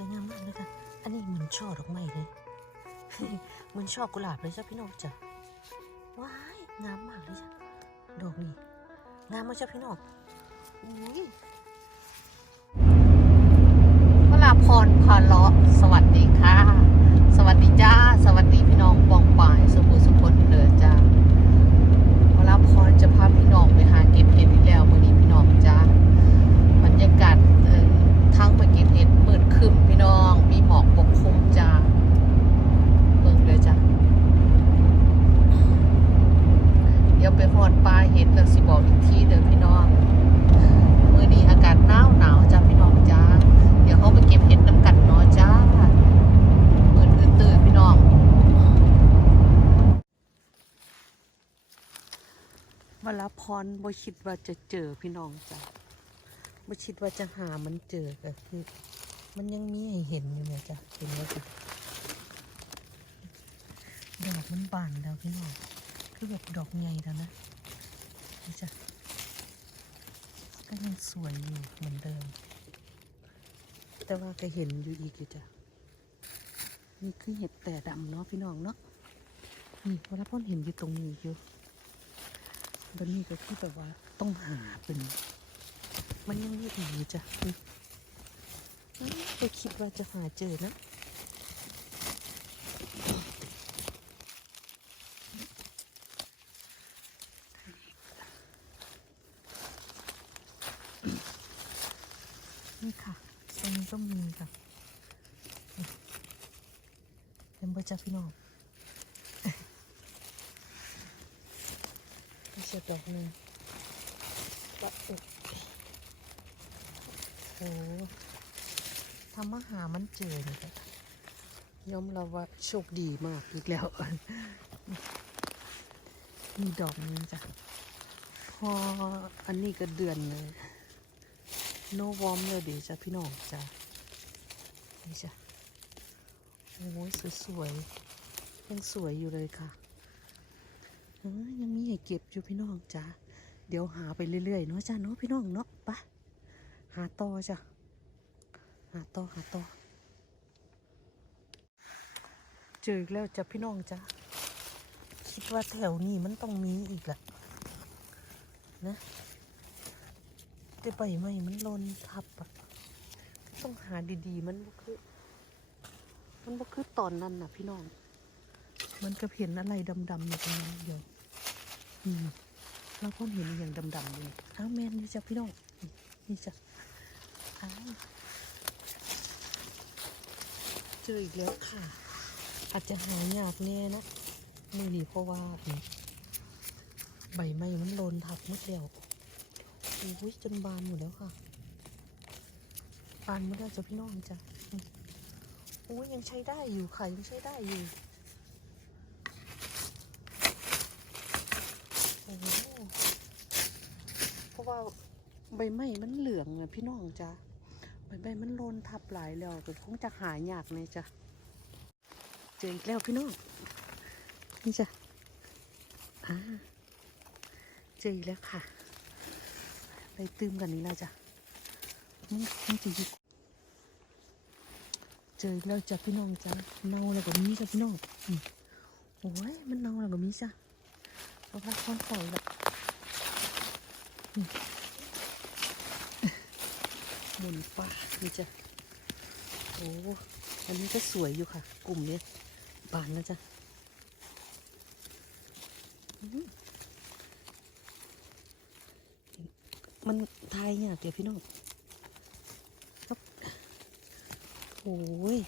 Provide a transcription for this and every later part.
วยงามมากเลยค่ะ อันนี้เหมือนช่อดอกไม้เลย เหมือนช่อกุหลาบเลยจ้ะพี่น้องจ้ะ ว้าย งามมากเลยจ้ะ ดอกนี้ งามมากจ้ะพี่น้องอุ้ยวราพรพาเลาะสวัสดีค่ะ สวัสดีจ้า สวัสดีพี่น้องบองป่ายสุภูสุพนเดือจ้าวราพรจะพาพี่น้องไปหาเก็บเห็ดอีกแล้วมื่อนี้พี่น้องจ้าบรรยากาศเอ่อทางไปเก็บเห็ดมืดครึ้มพี่น้อง มีหมอกปกคลุมจ้าเบิ่งเลยจ้าเดี๋ยวไปหอดปลาเห็ดแล้วสิบอกอีกทีเด้อพี่น้อง มื่อนี้อากาศหนาวหนาวจ้าพี่น้องจ้า เดี๋ยวเขาไปเก็บเห็ดน้ำกันเนาะจ้าเปิดตื่นตื่นพี่น้อง วลาพร บ่คิดว่าจะเจอพี่น้องจ้ะบ่คิดว่าจะหามันเจอก็คือ มันยังมีให้เห็นอยู่เนี่ยจ้ะเห็นไหมจ้ะดอกมันบานแล้วพี่น้องคือแบบดอกใหญ่แล้วนะนี่จ้ะก็ยังสวยอยู่เหมือนเดิม แต่ว่าก็เห็นอยู่อีกอยู่จ้ะนี่คือเห็ดแต่ดำเนาะพี่น้องเนาะนี่วลาพรเห็นอยู่ตรงนี้อยู่ แล้วนี่ก็คือแบบว่าต้องหาเป็น มันยังไมีอีจ้ะอืมอ้าวไปคิดว่าจะหาเจอนะนี่ค่ะตรงนี้ก็มีค่ะเป็นเบอร์จ้าพี่น้อง ไม่ใช่ดอกหนึ่งปะอกโอ้ทำอาหามันเจอเลยค่ะยอมเรับว่าโชคดีมากอีกแล้วมีดอกนึงจ้ะ พออันนี้ก็เดือนเลยโนวอมเลยดีจ้ะพี่น้องจ้ะ นี่จ้ะ โอ้ยสวยๆยังสวยอยู่เลยค่ะ เอ้ยยังมีให้เก็บอยู่พี่น้องจ้าเดี๋ยวหาไปเรื่อยๆเนาะจ้าเนาะพี่น้องเนาะไปหาต่อจ้ะหาต่อหาต่อเจออีกแล้วจ้ะพี่น้องจ้าคิดว่าแถวนี้มันต้องมีอีกแหละนะแต่ใบไม้มันหลนทับอะต้องหาดีๆ มันบ่คือ มันบ่คือตอนนั้นน่ะ พี่น้อง มันก็เห็นอะไรดำๆอยู่ตรงนั้นเดียวอืม เราก็เห็นอย่างดำๆอยู่อ้าวแมนนี่จ้ะพี่น้องนี่จ้ะอ้าวเจออีกแล้วค่ะ อาจจะหายากแน่เนาะมือนี่เพราะว่าใบไม้มันโลนทับหมดแล้วอุ้ยจนบานหมดแล้วค่ะ บานหมดแล้วจ้ะพี่น้องจ้ะโอ้ยยังใช้ได้อยู่ค่ะยังใช้ได้อยู่ โอ้โหเพราะ ว่าใบไม้มันเหลืองอะพี่น้องจ้ะใบไม้มันโลนทับหลายแล้วก็คงจะหายากเลยจ้ะเจออีกแล้วพี่น้องนี่จ้ะอ่าเจออีกแล้วค่ะ ไปตืมกันนี้แล้วจ้ะนี่นี่จะอยู่เจออีกแล้วจ้ะพี่น้องจ้ะเน่าแล้วก็มีจ้ะพี่น้องอโอ้ยมันเน่าแล้วก็มีจ้ะเอาพักความปล่อยแบบ หมุนป่านี่จ้ะโอ้อันนี้ก็สวยอยู่ค่ะ กลุ่มเนี้ยบานแล้วจ้ะมันทายเนี่ยเดี๋ยวพี่น้องครับโอ้ย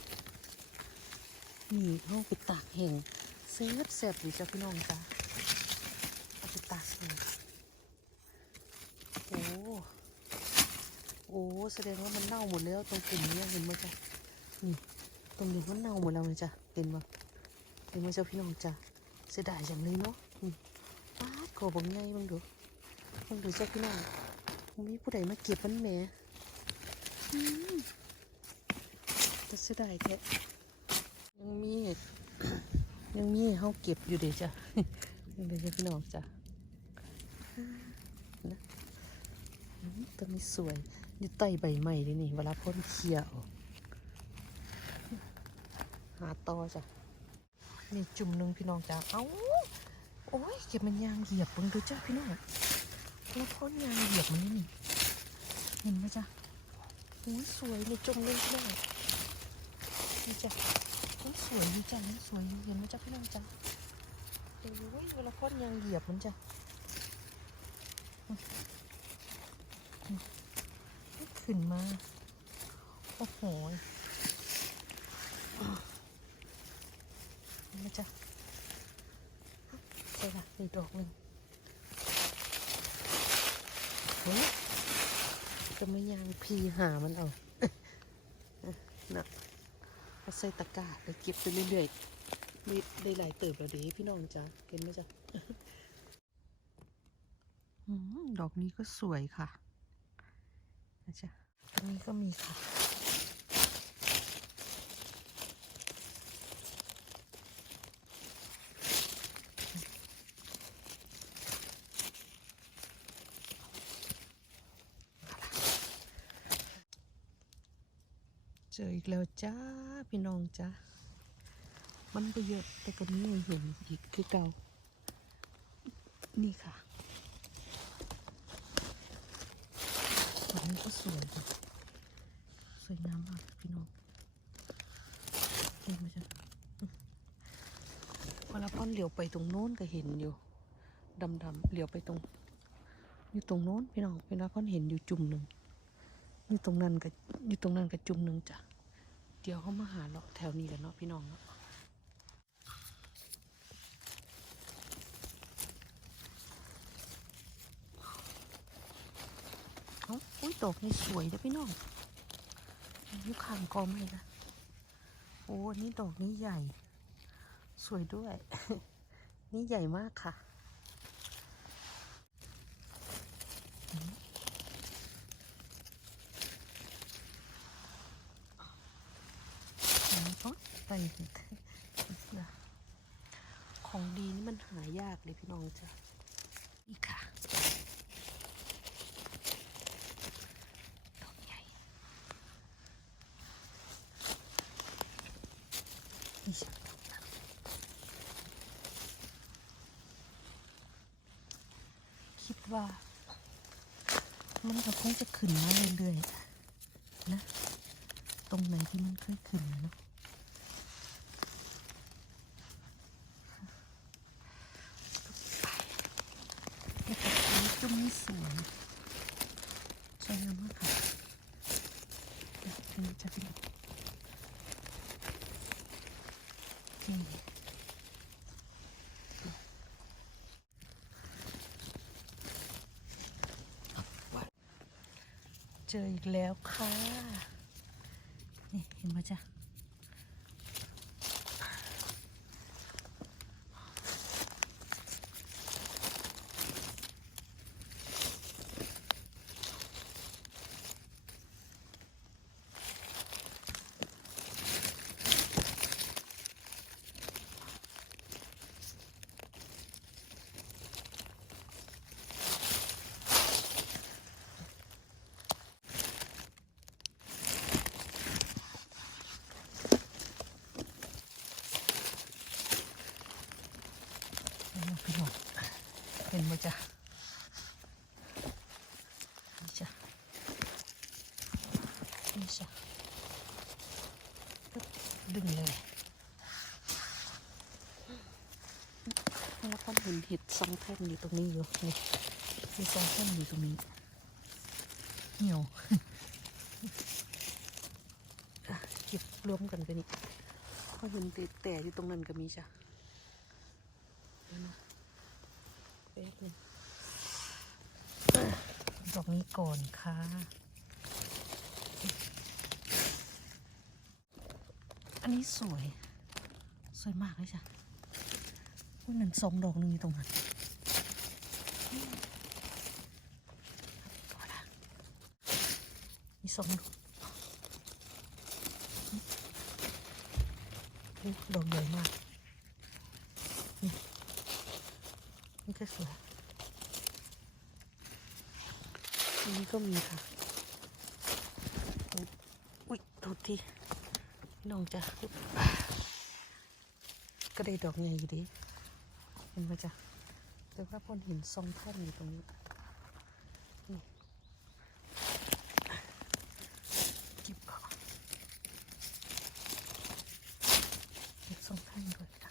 นี่เข้าไปตากแห้งเซฟเซฟอยู่จ้ะพี่น้องจ้ะเอาไปตากเลยโอ้ โอ้แสดงว่ามันเน่าหมดแล้วตรงกลุ่มเนี้ยเห็นไหมจ๊ะนี่ตรงนี้มันเน่าหมดแล้วเลยจ้ะเห็นไหมเห็นไหมเจ้าพี่น้องจ้ะเสียดายจังเลยเนาะนี่ป้าขอบังไงบ้างดูบ้างดูเจ้าพี่น้องมีผู้ใดมาเก็บมันแหมอืมแต่เสียดายแท้ยังมียังมีให้เขาเก็บอยู่เดี๋ยวจ้ะยังเป็นพี่น้องจ้ะนะอืมต้นนี้สวย นี่ใต้ใบใหม่เลยนี่เวลาพ่นเคลียร์ออกหาต่อจ้ะนี่จุ่มหนึ่งพี่น้องจ้ะเอ้าโอ้ยเก็บมันยางเหยียบเบิ่งดูจ้าพี่น้องแล้วพ่นยางเหยียบมันนี่นี่เห็นไหมจ้ะโอ้ยสวยนี่จุ่มหนึ่งพี่น้องนี่จ้ะมันสวยนี่จ้ะมันสวยเห็นไหมจ้ะพี่น้องจ้ะโอ้ยเวลาพ่นยางเหยียบมันจ้ะ ขึ้นมา โอ้โหนี่จ้ะใช่ละอีกดอกหนึ่งเฮ้ยจะไม่ยางพีหามันเอานะเอาใส่ตะกร้าเดี๋ยวเก็บไปเรื่อยๆมีได้หลายเติบแล้วดีพี่น้องจ้ะเห็นไหมจ๊ะดอกนี้ก็สวยค่ะ นะจ๊ะอันนี้ก็มีค่ะ เจออีกแล้วจ้า พี่น้องจ้ามันไปเยอะแต่ก็มีเห็นอีกคือเก่า นี่ค่ะดอกนี้ก็ สวยค่ะสวยงามมากพี่น้องเห็นไหมจ๊ะเวลาพ่อนเหลียวไปตรงโน้นก็เห็นอยู่ดำๆเหลียวไปตรง อยู่ตรงโน้นพี่น้องเวลาพ่อนเห็นอยู่จุ่มหนึ่งอยู่ตรงนั้นกับอยู่ตรงนั้นกับจุ่มหนึ่งจ้ะเดี๋ยวเขามาหาเลาะแถวนี้กันเนาะพี่น้องเนาะ เอาอุ้ยดอกนี่สวยนะพี่น้องยู่ข้างกอไม้นะโอ้นี่ดอกนี้ใหญ่ สวยด้วย นี่ใหญ่มากค่ะไปเถอะของดีนี่มันหายากเลยพี่น้องจ้ะนี่ค่ะดอกใหญ่นี่จ้ะ คิดว่า มันก็คงจะขึ้นมาเรื่อยๆนะ ตรงไหนที่มันเคยขึ้นนะเนาะแล้วก็อันนี้จุ่มนี่สวยสวยงามมากค่ะเดี๋ยวอันนี้จะเป็นนี่ เจออีกแล้วค่ะ นี่เห็นไหมจ๊ะ นี่พี่น้องเห็นไหมจ๊ะนี่จ้ะนี่ จ้ะปึ๊บดึงเลยแล้วก็เห็นเห็ดสองแท่งอยู่ตรงนี้อยู่นี่มีสองแท่งอยู่ตรงนี้เหี่ยวอะเก็บรวมกันกันนี่เขาเห็นติดแต่อยู่ตรงนั้นก็มีจ้ะแป๊บนึงดอกนี้ก่อนค่ะ อันนี้สวย สวยมากเลยจ้ะว่านั่นสองดอกนึงอยู่ตรงนั้นพอละมีสองดอกดอกใหญ่มากนี่ก็สวยอันนี้ก็มีค่ะ อุ๊ยอุ๊ยโทษที พี่น้องจ้ะก็ได้ดอกใหญ่อยู่ดิเห็นไหมจ๊ะแต่ว่าพอนเห็นทรงท่นอยู่ตรงนี้ก็บก่อนเก็บทรงท่นก่อนจ้ะ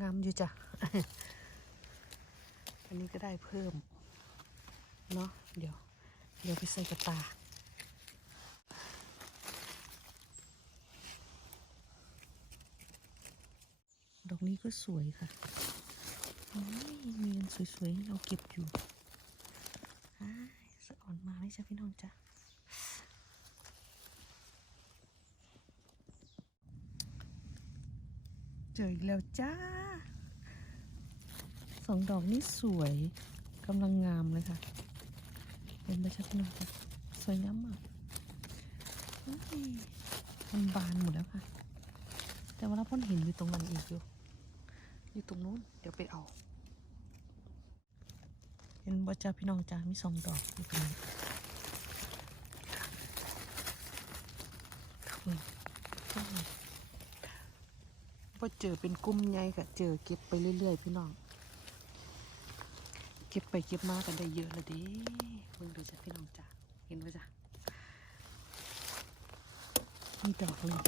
งามอยู่จ้ะอันนี้ก็ได้เพิ่ม เนาะเดี๋ยว เดี๋ยวไปใส่กระตาดอกนี้ก็สวยค่ะโอ้ยมีเงินสวยๆ เราเก็บอยู่อ้สะอ่อนมาไหมจ๊ะพี่น้องจ๊ะเจออีกแล้วจ้า สองดอกนี้สวยกำลังงามเลยค่ะ เห็นไหมจ๊ะพี่น้องจ๊ะสวยงามมากมันบานหมดแล้วค่ะ แต่ว่าเราพ่นห็นอยู่ตรงนั้นอีกอยู่ อยู่ตรงนู้น เดี๋ยวไปเอา เห็นบ่จ้าพี่น้องจ้ามีสองดอกอยู่ตรงนี้พอเจอเป็นกลุ่มใหญ่ก็เจอเก็บไปเรื่อยๆ พี่น้อง ก็บไปเก็บมากันได้เยอะเลยดิเบิ่งดูจ้ะพี่น้องจ้าเห็นไหมจ้ะมีดอกเลย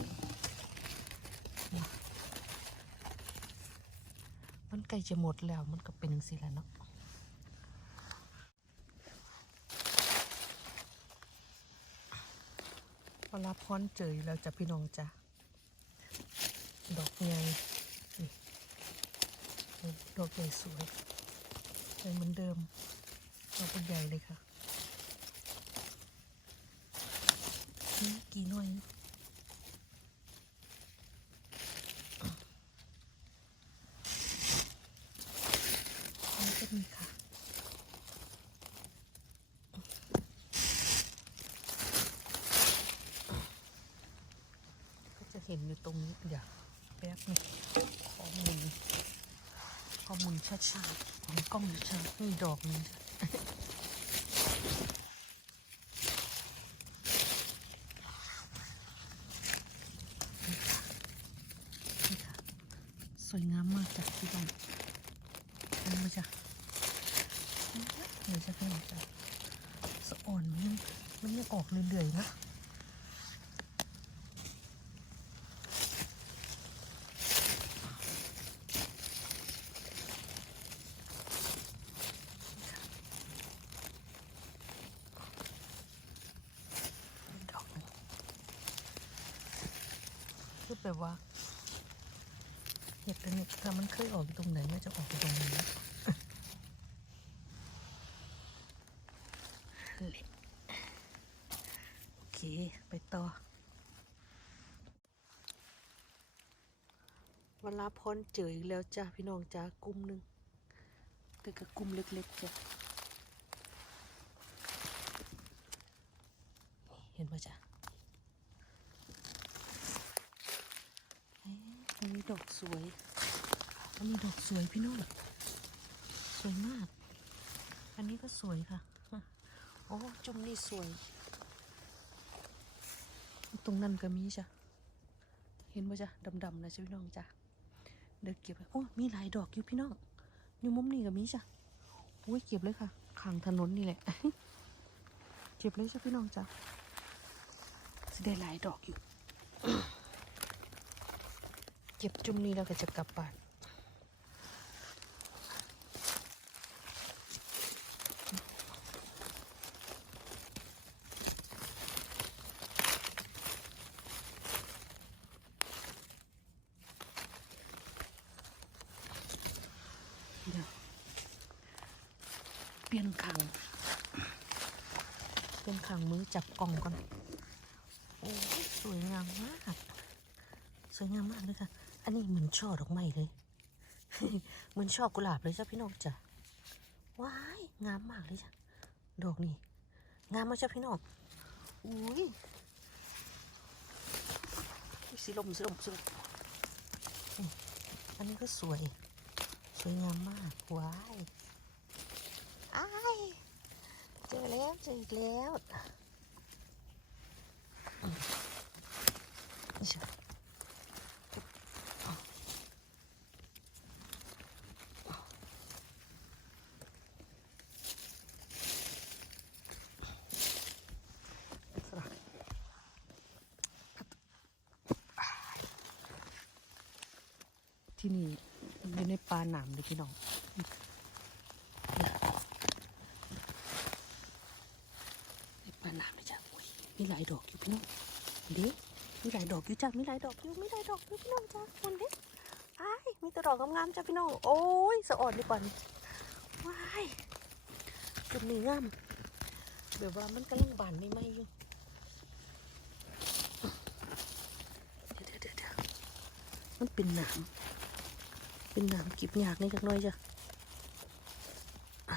มันใกล้จะหมดแล้วมันก็เป็นสิแล้วเนาะพอรับพรเจอแล้วจะพี่น้องจ้ะดอกใหญ่ดอกใหญ่สวย ใหญ่เหมือนเดิมดอกเป็นใหญ่เลยค่ะนี่กี่หน่วยนี่ก็มีค่ะก็จะเห็นอยู่ตรงนี้เดี๋ยวแป๊บนึงข้อมูล ข้อมูลช้าๆของกล้องช้าๆมีดอกนึงจ้ะนี่ค่ะนี่ค่ะสวยงามมากจากที่ดอกอันนี้มาจ้ะเดี๋ยวจะเป็นจ้ะสะอ่อนมันยังมันยังออกเรื่อยๆนะดอกหนึ่งคือแบบว่า เห็ดตัวนี้ถ้ามันเคย ออกอยู่ตรงไหนมันจะออกอยู่ตรงนี้นะโอเค ไปต่อ เวลาพ้นเจออีกแล้วจ้าพี่น้องจ้ากลุ่มหนึ่งแต่ก็กลุ่มเล็กๆจ้ะเห็นปะจ้ะเอ๊ะอันนี้ดอกสวย อันนี้ดอกสวยพี่น้องสวยมาก อันนี้ก็สวยค่ะ โอ้ จุ่มนี่สวย ตรงนั้นก็มีจ้ะ เห็นป่ะจ้ะดำๆนะจ้ะพี่น้องจ้ะ เดี๋ยวเก็บไว้โอ้ มีหลายดอกอยู่พี่น้อง อยู่มุมนี้ก็มีจ้ะโอ้ยเก็บเลยค่ะข้างถนนนี่แหละ เก็บเลยจ้ะพี่น้องจ้ะสิได้หลายดอกอยู่ เก็บจุ่มนี้แล้วก็จะกลับบ้าน เดี๋ยว เปลี่ยนขัง เปลี่ยนขังมือจับกล่องก่อน โอ้สวยงามมาก สวยงามมากเลยค่ะ อันนี้เหมือนช่อดอกไม้เลย เหมือนช่อกุหลาบเลยจ้ะพี่น้องจ้ะ ว้าย งามมากเลยจ้ะ ดอกนี่ งามมากจ้ะพี่น้อง อุ้ยสีลมสีลมสีลมอันนี้ก็สวย สวยงามมาก ว้าย เจอแล้วเจออีกแล้วนี่จ้ะที่นี่อยู่ในป่าหนามเลยพี่น้องในป่าหนามเลยจ้ะอุ้ยมี หลายดอกอยู่พี่น้องเด็มีหลายดอกอยู่จ้ะมีหลายดอกอยู่มีหลายดอกอยู่พี่น้องจ้ะคนเด็ไอ้มีแต่ดอกงามๆจ้ะพี่น้อง โอ้ยสะอ่อนดีกว่านี่ว้ายจุดนี้งามแบบว่ามันกำลังบานไม่ไหมอยู่เดี๋ยวเดี๋ยวเดี๋ยวมันเป็นหนามเป็นหนามกิบหยากนี่จักหน้อยจ้ะอะ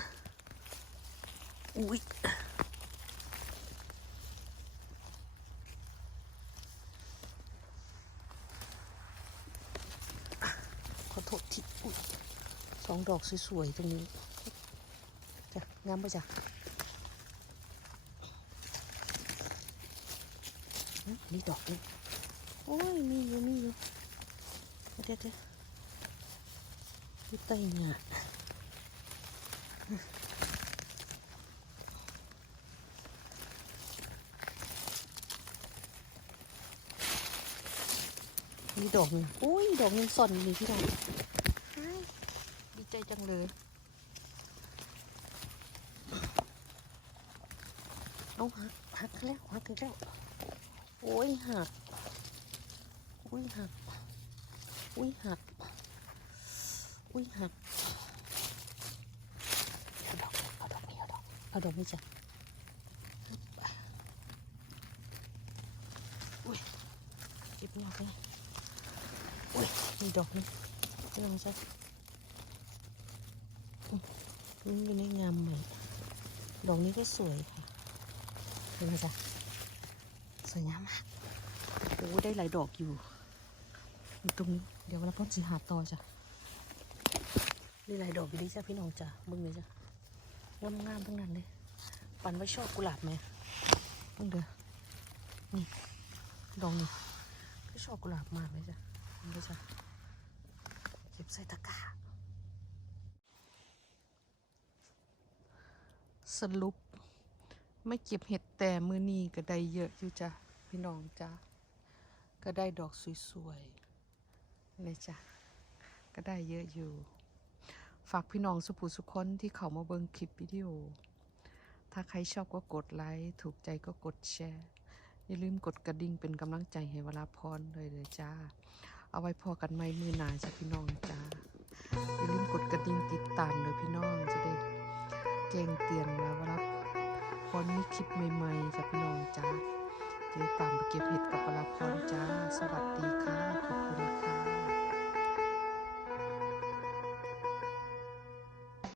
อุ้ย ขอโทษทีสองดอกสวยๆตรงนี้จ้ะงามปะจ้ะนี่ดอกนี่โอ้ย มีอยู่ มีอยู่เดี๋ยวเดี๋ยวที่ใต้หงา ดอกหนึงโอ้ยดอกหนึงซ่อนอยู่นี่พี่น้องเฮ้ยดีใจจังเลยเอาหักหักแล้วหักแล้วโอ้ยหักโอ้ยหักโอ้ยหักอุ้ยหักเอาดอกเอาดอกนี่เอาดอกเอาดอกนี่จ้ะฮึบอุ้ยเก็บยากเลยอุ้ย มีดอกนี่เรื่องจ้ะมนี่อยู่ในงามใหม่ ดอกนี้ก็สวยค่ะ เห็นไหมจ๊ะสวยงามมากโอ้ได้หลายดอกอยู่ อยู่ตรงนี้ เดี๋ยววันละพ่อจีหาต่อจ้ะนี่หลายดอกอยู่ดีจ้ะพี่น้องจ้ะมึงเลยจ้ะงามงามๆทั้งนั้นเลย ปันว่าชอบกุหลาบไหมมึงเด้อนี่ ดอกนี่ก็ชอบกุหลาบมากเลยจ้ะมึงเลยจ้ะ ใส่ตะกร้าสรุป ไม่เก็บเห็ดแต่มือนี้ก็ได้เยอะอยู่จ้ะพี่น้องจ้ะก็ได้ดอกสวยๆเลยจ้ะก็ได้เยอะอยู่ ฝากพี่น้องสุภูสุคนที่เขามาเบิ่งคลิปวิดีโอ ถ้าใครชอบก็กดไลค์ถูกใจก็กดแชร์ อย่าลืมกดกระดิ่งเป็นกำลังใจให้เวลาพรเลยเลยจ้า เอาไว้พอกันไหมมือหนาจ้ะพี่น้องจ้าอย่าลืมกดกระดิ่งติดตามเลยพี่น้องจะได้แจ้งเตือนว่าเวลาพรมีคลิปใหม่ๆจ้ะพี่น้องจ้าจะได้ตามไปเก็บเห็ดกับเวลาพรจ้า สวัสดีค่ะ ขอบคุณค่ะ